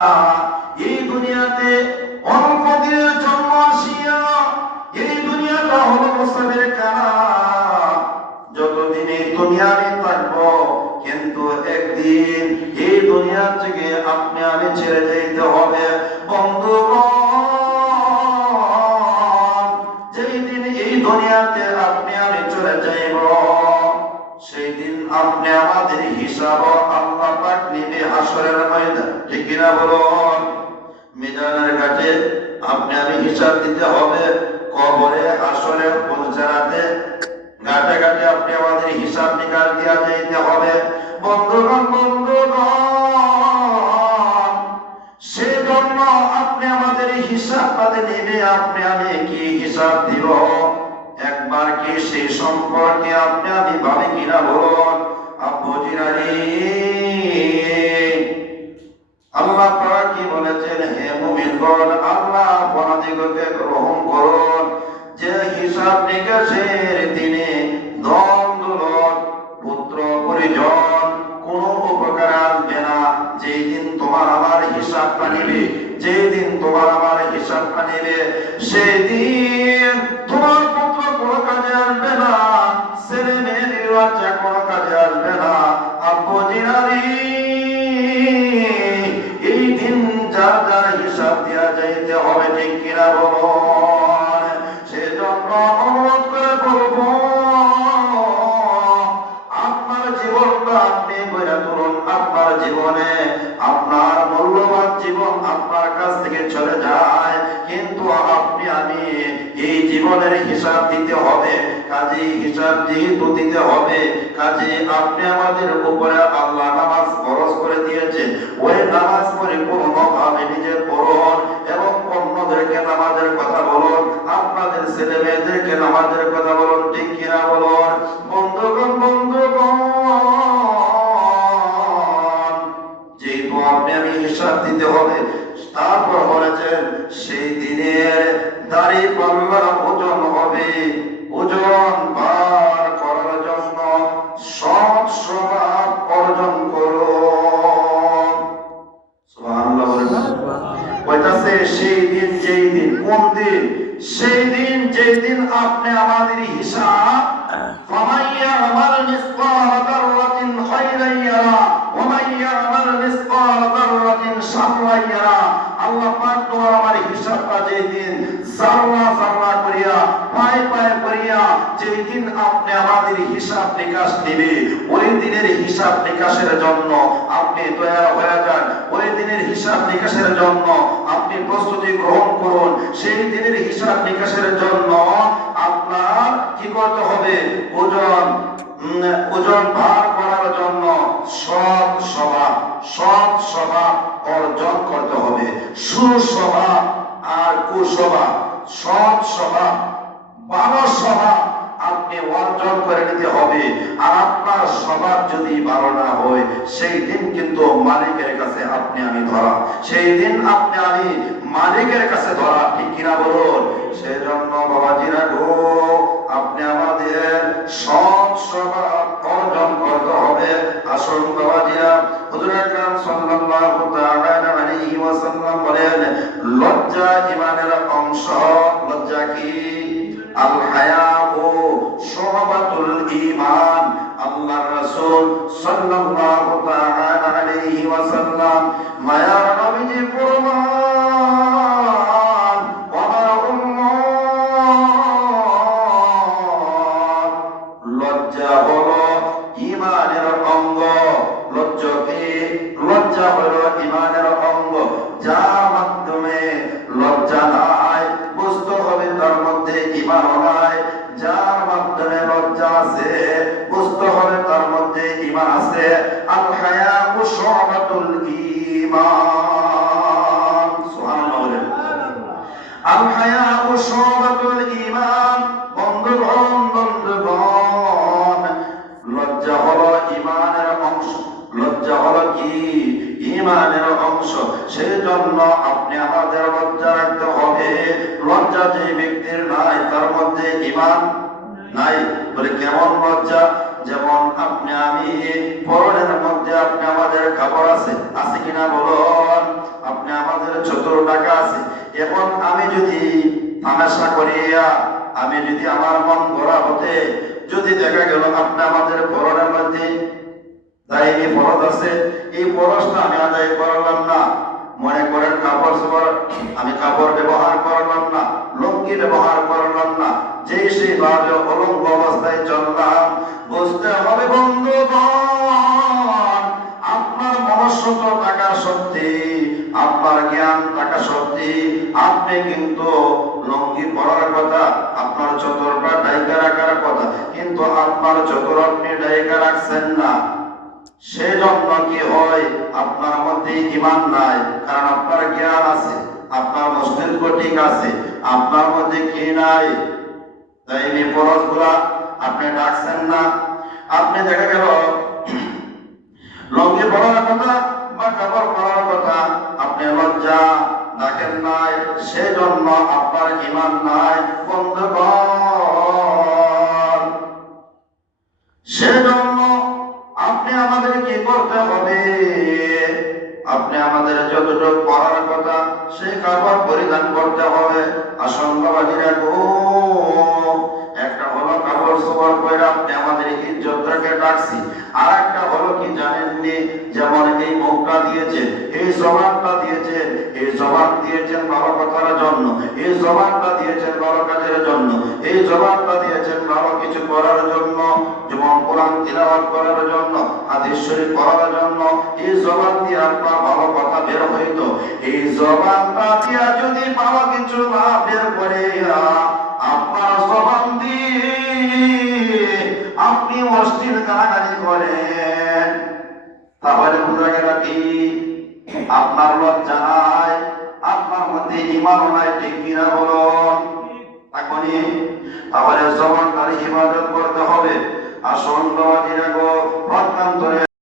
এই দুনিয়াতে অল্প দিনের জন্ম আসিয়া এই দুনিয়াটা হলো মুসাফির খানা। যতদিন এই দুনিয়ায় থাকবো, কিন্তু একদিন এই দুনিয়া থেকে আপনি আমি ছেড়ে যেতে হবে। বন্ধুগণ, যেই দিন এই দুনিয়াতে আপনি আমি চলে যাইব, সেই দিন আপনি আমাদের হিসাব আল্লাহ পাক নিবে হাসরের ময়দান। ঠিক কিনা বলুন? মিজানের ঘাটে আপনি আমি হিসাব দিতে হবে। কবরে হাসরে পৌঁছাতে ঘাটে ঘাটে আপনি আমাদের হিসাব নিকাশ দিয়া যাইতে হবে। বন্ধুগণ, সেজন্য আপনি আমাদের হিসাব পাতে নিবে, আপনি আমি কি হিসাব দিব? একবার কি সেই সম্পর্কে আপনি আমি ভাবে কিনা বলুন? আব্বুজিরানি, আল্লাহ পাক কি বলেছেন? হে মুমিনগণ, আল্লাহ আপনাদিগকে গ্রহণ করুন, যে হিসাব নিকাশের দিনে ধন দৌলত পুত্র পরিজন কোনো উপকার আসবে না। যেই দিন তোমার আমার হিসাবটা নিবে, যেই দিন তোমার আমার হিসাবটা নিবে, সেই দিন তোমার পুত্র কোনো কাজে আসবে না, ছেলে মেয়েদের বাচ্চা কোনো কাজে আসবে না। আব্বুজিরানি, এই দিন যার যার হিসাব দিয়া যাইতে হবে। ঠিক কিনা বলুন? সেজন্য অনুরোধ করে বলবো, আপনার জীবনটা আপনি গড়ে তুলুন। আপনার জীবনে আপনার মূল্যবান জীবন আপনার কাছ থেকে চলে যায়, কিন্তু আপনি আমি এই জীবনের হিসাব দিতে হবে। কাজে হিসাব যেহেতু দিতে হবে, কাজে আপনি আমাদের উপরে আল্লাহ নামাজ ফরজ করে দিয়েছে। ওই নামাজ পরিপূর্ণভাবে নিজে পড়ুন এবং অন্যদেরকে নামাজের কথা বলুন, আপনাদের ছেলে মেয়েদেরকে নামাজের কথা বলুন। ঠিক কিনা বলুন? বন্ধুগণ, যেহেতু আপনি আমি হিসাব দিতে হবে, তারপর বলেছেন সেই দিনের দাড়ি পাল্লার ওজন হবে। ওজন বার করার জন্য সৎ স্বভাব অর্জন করুন। সুবহানাল্লাহ বলেন। কইতাছে সেই দিন, যেই দিন, কোন দিন? সেই দিন যেই দিন আপনি আমাদের হিসাব ফামাইয়া আমাল মিসকাল যাররাতিন খায়রান ইয়ারা ওয়া মাইয়া আমাল মিসকাল যাররাতিন শাররান ইয়ারা। আল্লাহ পাক তোমার আমার হিসাবটা যেই দিন যাররা যাররা করিয়া পায় পায় করিয়া যেই দিন আপনি আমাদের হিসাব নিকাশ দিবে, ওই দিনের হিসাব নিকাশের জন্য আপনি তৈরি হয়ে যান। ওই দিনের হিসাব নিকাশের জন্য আপনি প্রস্তুতি গ্রহণ করুন। সেই দিনের হিসাব নিকাশের জন্য আপনার কি করতে হবে? ওজন ভার করার জন্য সৎ স্বভাব অর্জন করতে হবে। সুস্বভাব আর কুস্বভাব, সৎ স্বভাব, ভালো স্বভাব আপনি অর্জন করে নিতে হবে। আর আপনার স্বভাব যদি ভালো না হয়, সেই দিন কিন্তু মালিকের কাছে আপনি আমি ধরা, সেই দিন আপনি আমি মালিকের কাছে ধরা। ঠিক কিনা বলুন? সেই জন্য বাবাজিরা গো, আপনি আমাদের সৎ স্বভাব অর্জন করতে হবে। আসুন বাবাজিরা, হুজুর আকরাম সাল্লাল্লাহু তাআলা আলাইহি ওয়াসাল্লাম বলেন, লজ্জা ঈমানের অংশ। লজ্জা কি? আল হায়াউ শুবাতুল ঈমান। আল্লাহর রাসূল সাল্লাল্লাহু তাআলা আলাইহি ওয়াসাল্লাম মায়া নবীজি ফরমান, ওয়া উম্মাত, লজ্জা হলো ঈমানের অঙ্গ। লজ্জা কি? লজ্জা হলো ঈমানের অঙ্গ। যার মাধ্যমে লজ্জা নাই, বুঝতে হবে তার মধ্যে ঈমান নাই। যার মাধ্যমে লজ্জা আছে, বুঝতে হবে তার মধ্যে ঈমান আছে। আল হায়াউ শুবাতুল ঈমান। সুবহানাল্লাহ বলেন। আল হায়াউ শুবাতুল ঈমান। বন্ধুগণ, লজ্জা হলো ঈমানের অংশ। লজ্জা হলো কি? ঈমানের অংশ। সেই জন্য আপনি আমাদের লজ্জা রাখতে হবে। লজ্জা যে ব্যক্তির নাই, তার মধ্যে ঈমান নাই। বলে কেমন লজ্জা? যেমন আপনি আমি পরনের মধ্যে আপনি আমাদের কাপড় আছে কিনা বলুন? চতুর টাকা আছে। এখন আমি যদি তামাশা করিয়া আমি যদি আমার মন গড়া হতে যদি দেখা গেল আপনি আমাদের পরনের মধ্যে দায়ী ফরজ আছে, এই ফরজটা আমি আদায় করলাম না, মনে করেন কাপড় চোপড় আমি কাপড় ব্যবহার করলাম না, লুঙ্গি ব্যবহার করলাম না, যে সেইভাবে অলঙ্গ অবস্থায় চললাম, বুঝতে হবে বন্ধুগণ আপনার মনুষ্যত্ব থাকা সত্যি, আপনার জ্ঞান থাকা সত্যি আপনি কিন্তু লুঙ্গি পরার কথা, আপনার চতুরটা ডাইকা রাখার কথা, কিন্তু আপনার চতুর আপনি ডাইকা রাখছেন না। সেজন্য কি হয়, আপনার মধ্যে ঈমান নাই, কারণ আপনার জ্ঞান আছে, আপনার মস্তিষ্ক ঠিক আছে, আপনার মধ্যে কি নাই, তাই এই ফরজগুলা আপনি ডাকছেন না। আপনি দেখা গেল লুঙ্গি পরার কথা বা কাপড় পরার কথা আপনি লজ্জা ডাকেন নাই, সেজন্য আপনার ঈমান নাই বন্ধুগণ। সেজন্য আপনি আমাদের কি করতে হবে, আপনি আমাদের যতটুকু পড়ার কথা সেই কাপড় পরিধান করতে হবে। আসন বাবাজিরা গো, একটা হলো কাপড় চোপড় পরে আপনি আমাদের ইজ্জতটাকে ডাকছি, আর একটা হলো কি জানেননি, যেমন এই মুখটা দিয়েছে, এই জবানটা দিয়েছে, এই জবান দিয়েছেন ভালো কথার জন্য, এই জবানটা দিয়েছেন ভালো কাজের জন্য, এই জবানটা দিয়েছেন ভালো কিছু করার জন্য, যেমন কোরআন তিলাওয়াত করার জন্য, হাদিস শরীফ পড়ার জন্য। এই জবান দিয়ে আপনার ভালো কথা বের হইতো, এই জবানটা দিয়া যদি ভালো কিছু না বের করে আপনার জবান দিয়ে আপনি অশ্লীল গালাগালি করেন, তাহলে বোঝা গেল কি আপনার লজ্জা নাই, আপনার মধ্যে ঈমান নাই, ঠিক কিনা বলুন? এখনই তাহলে জবানটার হিফাজত করতে হবে। আসুন বাবাজিরা